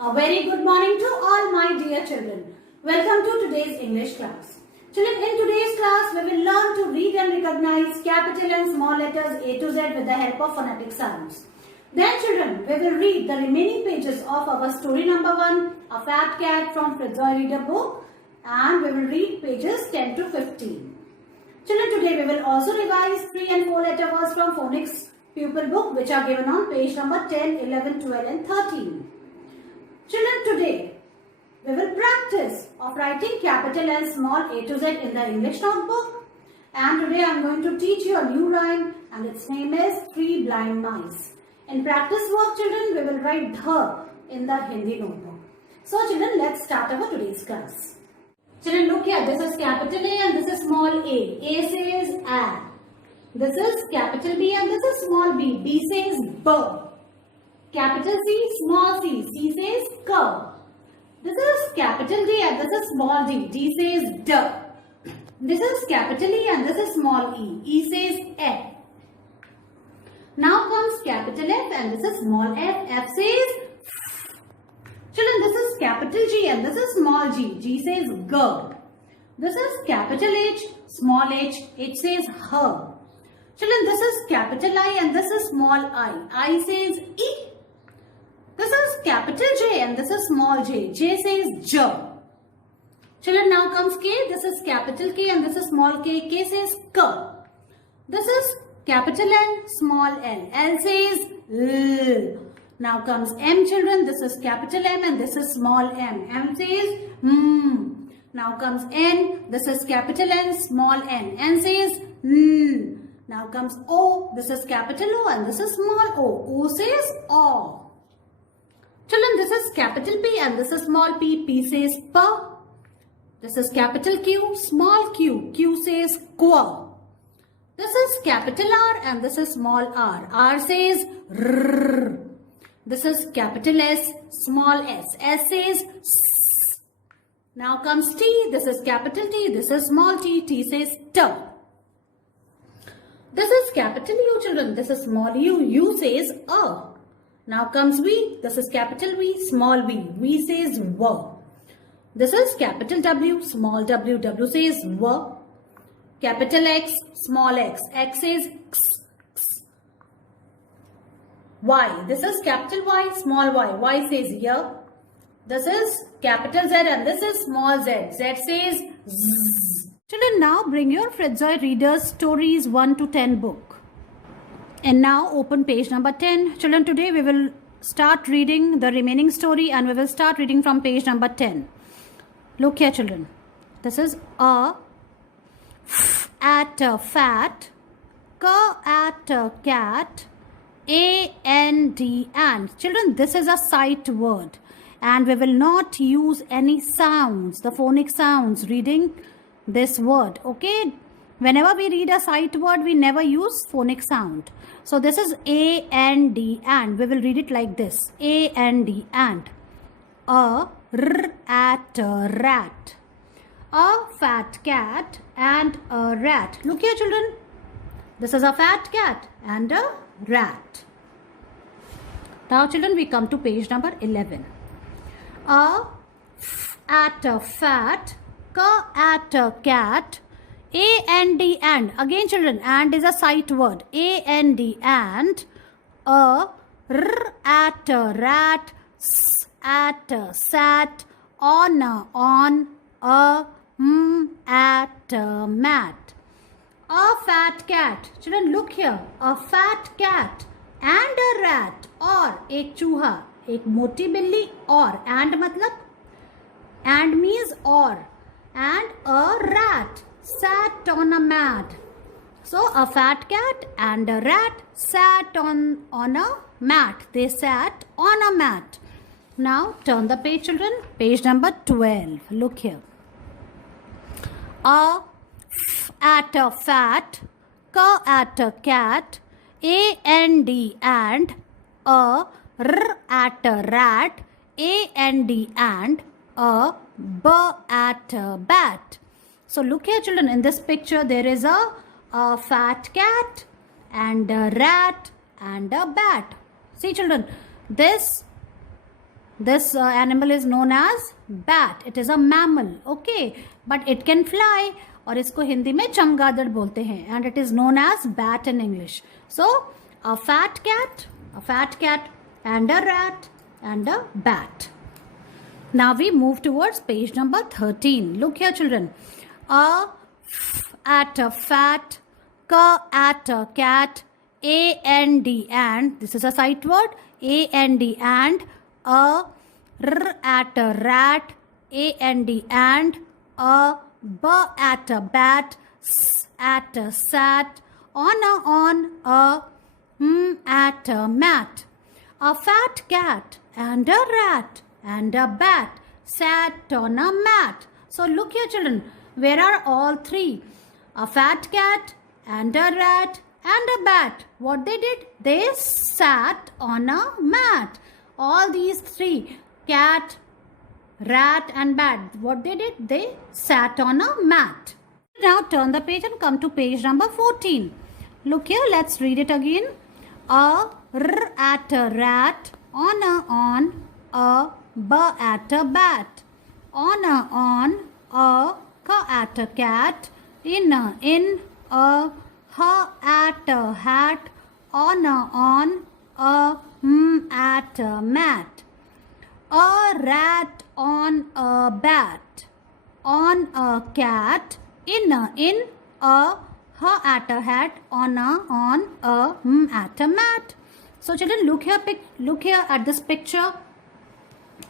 A very good morning to all my dear children. Welcome to today's English class. Children, in today's class, we will learn to read and recognize capital and small letters A to Z with the help of phonetic sounds. Then children, we will read the remaining pages of our story number 1, A Fat Cat from Fitzroy Reader book, and we will read pages 10 to 15. Children, today we will also revise 3 and 4 letter words from Phonics Pupil book, which are given on page number 10, 11, 12 and 13. Children, today we will practice of writing capital and small A to Z in the English notebook. And today I am going to teach you a new rhyme, and its name is Three Blind Mice. In practice work, children, we will write the in the Hindi notebook. So children, let's start our today's class. Children, look here. This is capital A and this is small a. A says A. This is capital B and this is small b. B says B. Capital C, small c. C says K. This is capital D and this is small d. D says D. This is capital E and this is small e. E says F. Now comes capital F and this is small f. F says F. Children, this is capital G and this is small g. G says G. This is capital H, small h. H says H. Children, this is capital I and this is small I. I says E. This is capital J and this is small j. J says J. Children, now comes K. This is capital K and this is small k. K says K. This is capital L, small l. L says L. Now comes M, children. This is capital M and this is small m. M says M. Now comes N. This is capital N, small n. N says N. Now comes O. This is capital O and this is small o. O says O. Children, this is capital P and this is small p. P says P. This is capital Q, small q. Q says Qu. This is capital R and this is small r. R says R. This is capital S, small s. S says S. Now comes T. This is capital T. This is small t. T says T. This is capital U, children. This is small u. U says A. Now comes V. This is capital V, small v. V says W. This is capital W, small w. W says W. Capital X, small x. X says X. X. Y. This is capital Y, small y. Y says Y. This is capital Z and this is small z. Z says Z. Children, now bring your Fitzroy Reader's Stories 1 to 10 book. And now open page number 10. Children, today we will start reading the remaining story and we will start reading from page number 10. Look here, children. This is A F at a fat, K at a cat, A N D and. Children, this is a sight word and we will not use any sounds, the phonic sounds reading this word. Okay? Whenever we read a sight word, we never use phonic sound. So this is A N D and. We will read it like this. A N D and. A R at a rat. A fat cat and a rat. Look here, children. This is a fat cat and a rat. Now, children, we come to page number 11. A F at a fat, K at a cat, A N D and. Again, children, and is a sight word. A N D and. A R at a rat, S at a sat, on a at a mat. A fat cat. Children, look here. A fat cat and a rat और एक चूहा, एक मोटी बिल्ली और and मतलब and means or and a rat sat on a mat. So a fat cat and a rat sat on a mat. They sat on a mat. Now turn the page, children. Page number 12. Look here. A F at a fat, K at a cat, A N D and. A R at a rat, A N D and. A B at a bat. So look here, children. In this picture, there is a fat cat and a rat and a bat. See, children, this This animal is known as bat. It is a mammal, okay, but it can fly. और इसको हिंदी में चमगादड़ बोलते हैं, and it is known as bat in English. So a fat cat, and a rat, and a bat. Now we move towards page number 13. Look here, children. A f at a fat, k at a cat, and, this is a sight word, and, a r at a rat, and, a b at a bat, s at a sat, on a at a mat. A fat cat and a rat and a bat sat on a mat. So look here, children. Where are all three? A fat cat and a rat and a bat. What they did? They sat on a mat. All these three, cat, rat and bat, what they did? They sat on a mat. Now turn the page and come to page number 14. Look here, let's read it again. A r at a rat, on a b at a bat, on a k at a cat, in a h at a hat, on a at a mat. A rat on a bat, on a cat, in a h at a hat, on a at a mat. So children, look here at this picture.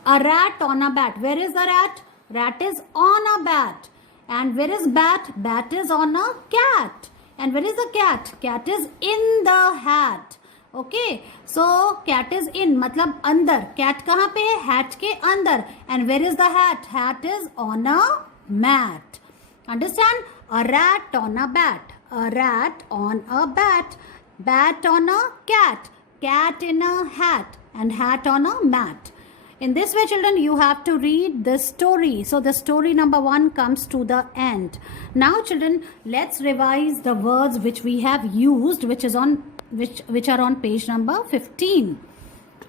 A rat on a bat. Where is the rat? Rat is on a bat. And where is bat? Bat is on a cat. And where is the cat? Cat is in the hat. Okay. So cat is in, मतलब अंदर. Cat कहाँ पे है? Hat के अंदर. And where is the hat? Hat is on a mat. Understand? A rat on a bat. A rat on a bat. Bat on a cat. Cat in a hat. And hat on a mat. In this way, children, you have to read the story. So the story number 1 comes to the end. Now, children, let's revise the words which we have used, which are on page number 15.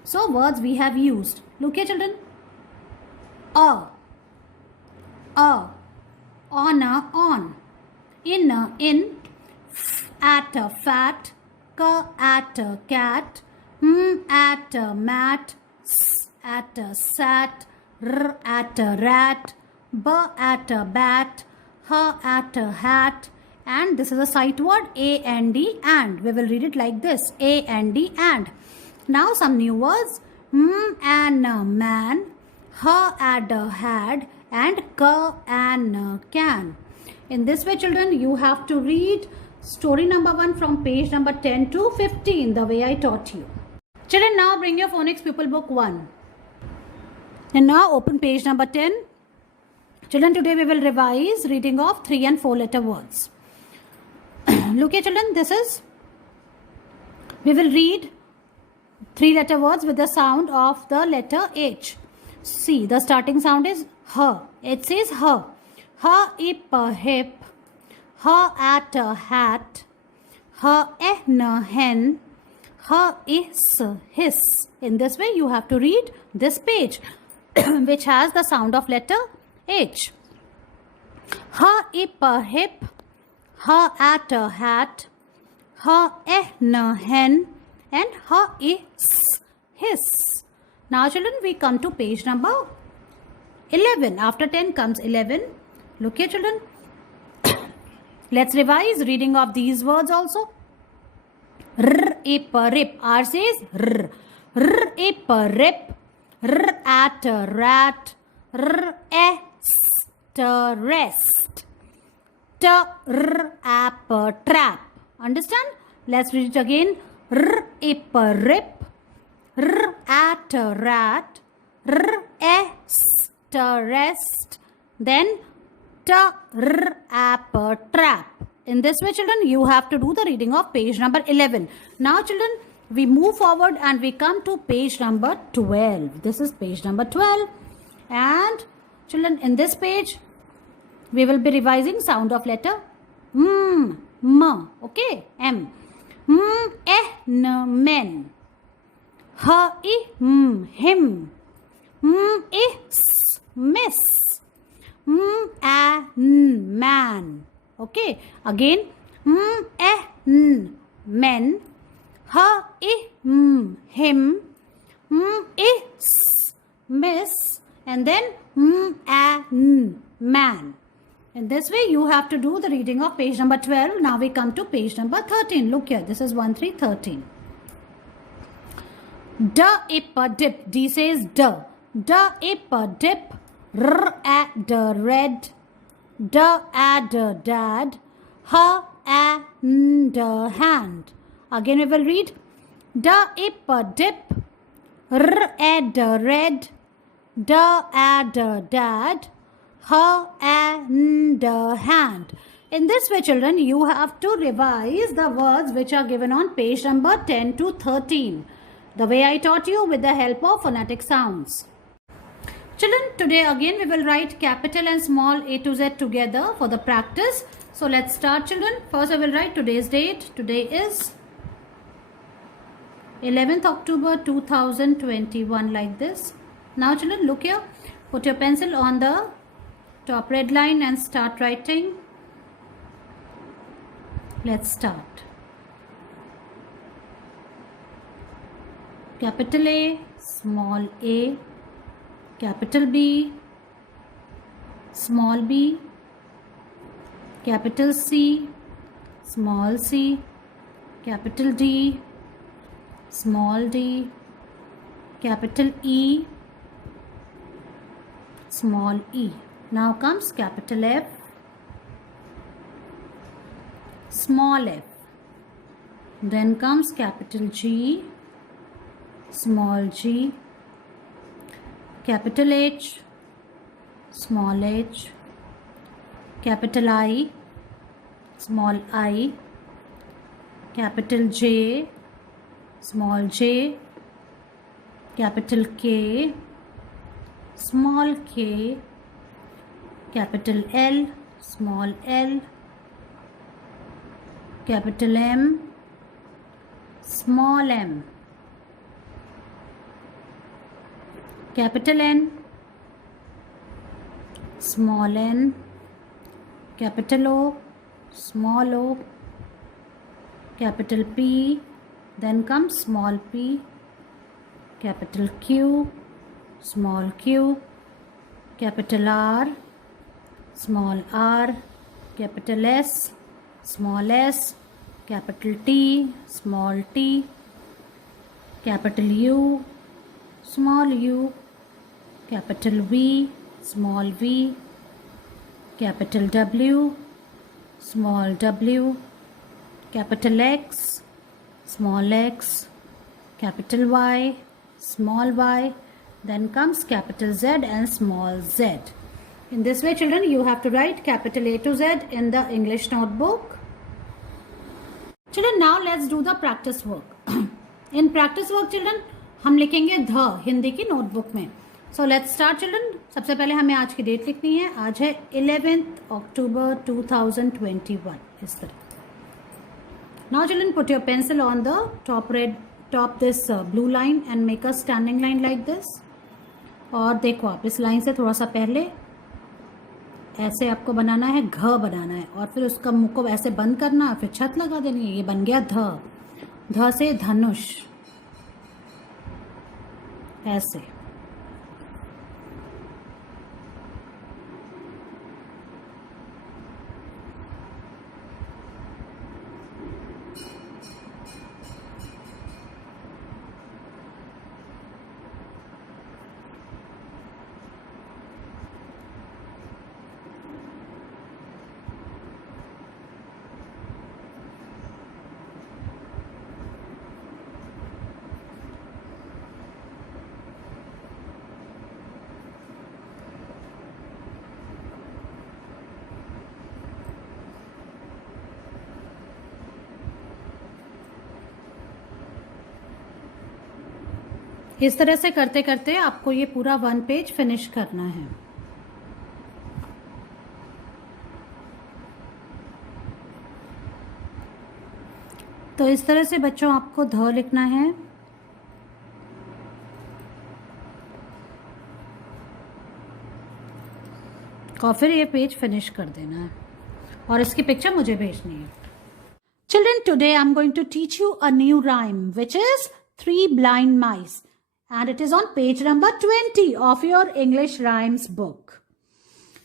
So words we have used. Look here, children. A, on a, on, in a, in, f at a fat, k at a cat, at a mat, s at a sat, r at a rat, b at a bat, h at a hat, and this is a sight word, and. We will read it like this, and. Now some new words, and a man, h and a had, and k and a can. In this way, children, you have to read story number 1 from page number 10 to 15, the way I taught you. Children, now bring your phonics pupil book 1. And now open page number 10. Children, today we will revise reading of 3 and 4 letter words. Look here, children, we will read 3 letter words with the sound of the letter H. See, the starting sound is H. It says H. H ip a hip, H at a hat, H ehn a hen, H is his. In this way, you have to read this page, which has the sound of letter H. H ip a hip, H at a hat, H ehn a hen, and H is his. Now, children, we come to page number 11. After 10 comes 11. Look here, children. Let's revise reading of these words also. R ip a rip. R says r. R ip a rip. R at a rat. R est a rest. T r ap a trap. Understand? Let's read it again. R ip a rip. R at a rat. R est a rest. Then t r ap a trap. In this way, children, you have to do the reading of page number 11. Now, children, we move forward and we come to page number 12. This is page number 12. And, children, in this page, we will be revising sound of letter m. Okay, m. Men. Him. Is miss. An man. Okay, again. Men. Him. Is miss. And then an man. In this way, you have to do the reading of page number 12. Now we come to page number 13. Look here. This is 1, 3, 13. D, ip, dip. D says D. D, ip, dip. R, at, the red. D, add, dad. H, and, hand. Again we will read. D, ip, dip. R, at, red. D, add, dad. H, and, hand. In this way, children, you have to revise the words which are given on page number 10 to 13. The way I taught you with the help of phonetic sounds. Children, today again we will write capital and small A to Z together for the practice. So let's start, children. First I will write today's date. Today is 11th October 2021 like this. Now children, look here. Put your pencil on the top red line and start writing. Let's start. Capital A, small a, capital B, small b, capital C, small c, capital D, small d, capital E, small e. Now comes capital F, small f. Then comes capital G, small g, capital H, small h, capital I, small I, capital J, small j, capital K, small k, capital L, small l, capital M, small m, capital N, small n, capital O, small o, capital P, then comes small p, capital Q, small q, capital R, small r, capital S, small s, capital T, small t, capital U, small u, capital V, small v, capital W, small w, capital X, small x, capital Y, small y, then comes capital Z and small z. In this way, children, you have to write capital A to Z in the English notebook. Children, now let's do the practice work. In practice work, children, हम लिखेंगे ध हिंदी की notebook में. So let's start children. सबसे पहले हमें आज की डेट लिखनी है. आज है 11th October 2021. इस तरह. Now children, put your pencil on the top this blue line and make a standing line like this. और देखो आप इस लाइन से थोड़ा सा पहले ऐसे आपको बनाना है, घ बनाना है और फिर उसका मुंह को ऐसे बंद करना, फिर छत लगा देनी है. ये बन गया ध. ध से धनुष. ऐसे. इस तरह से करते करते आपको ये पूरा 1 पेज फिनिश करना है. तो इस तरह से बच्चों आपको ध लिखना है. और फिर ये पेज फिनिश कर देना है और इसकी पिक्चर मुझे भेजनी है. Children, today I'm going to teach you a new rhyme which is Three Blind Mice, and it is on page number 20 of your English rhymes book.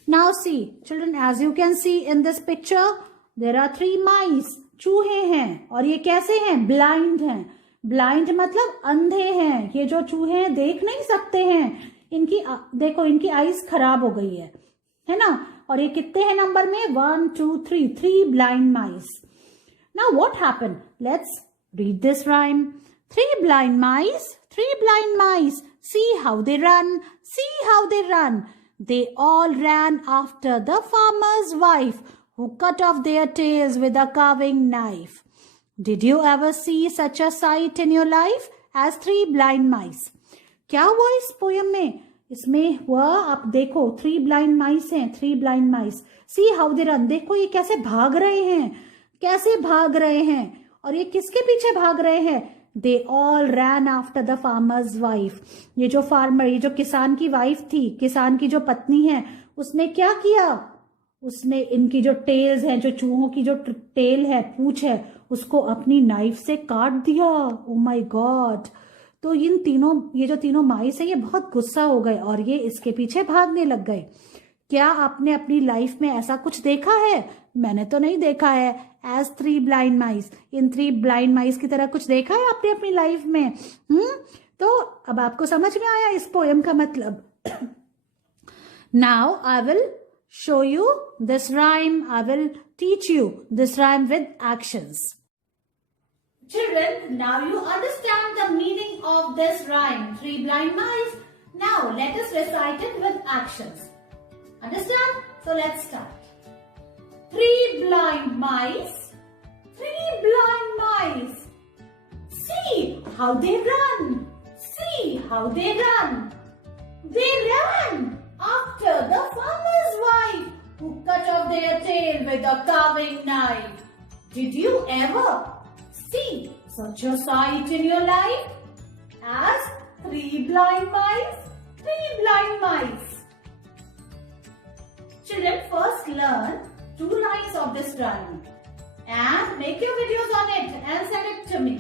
Now see, children, as you can see in this picture, there are three mice. चूहे हैं और ये कैसे हैं? Blind हैं. Blind मतलब अंधे हैं. ये जो चूहे हैं देख नहीं सकते हैं. इनकी देखो, इनकी आईज खराब हो गई है ना. और ये कितने हैं नंबर में? 1 2 3. 3 blind mice. Now what happened? Let's read this rhyme. Three blind mice, see how they run, see how they run. They all ran after the farmer's wife, who cut off their tails with a carving knife. Did you ever see such a sight in your life as three blind mice? क्या हुआ इस poem में? इसमें हुआ, आप देखो, 3 blind mice हैं. 3 blind mice. See how they run. देखो ये कैसे भाग रहे हैं, कैसे भाग रहे हैं. और ये किसके पीछे भाग रहे हैं? They all ran after the farmer's wife. ये जो फार्मर, ये जो किसान की वाइफ थी, किसान की जो पत्नी है, उसने क्या किया? उसने इनकी जो टेल्स हैं, जो चूहों की जो टेल है, पूंछ है, उसको अपनी नाइफ से काट दिया. Oh my God. तो ये जो तीनों माइस है, ये बहुत गुस्सा हो गए और ये इसके पीछे भागने लग गए. क्या आपने अपनी लाइफ में ऐसा कुछ देखा है? मैंने तो नहीं देखा है. एज 3 blind mice, इन 3 blind mice की तरह कुछ देखा है आपने अपनी लाइफ में? तो अब आपको समझ में आया इस पोएम का मतलब. Now I will show you this rhyme. I will teach you this rhyme with actions. Children, now you understand the meaning of this rhyme, 3 blind mice. Now let us recite it with actions. Understand? So let's start. 3 blind mice, 3 blind mice. See how they run, see how they run. They ran after the farmer's wife, who cut off their tail with a carving knife. Did you ever see such a sight in your life as 3 blind mice? 3 blind mice. Children, first learn 2 lines of this rhyme and make your videos on it and send it to me.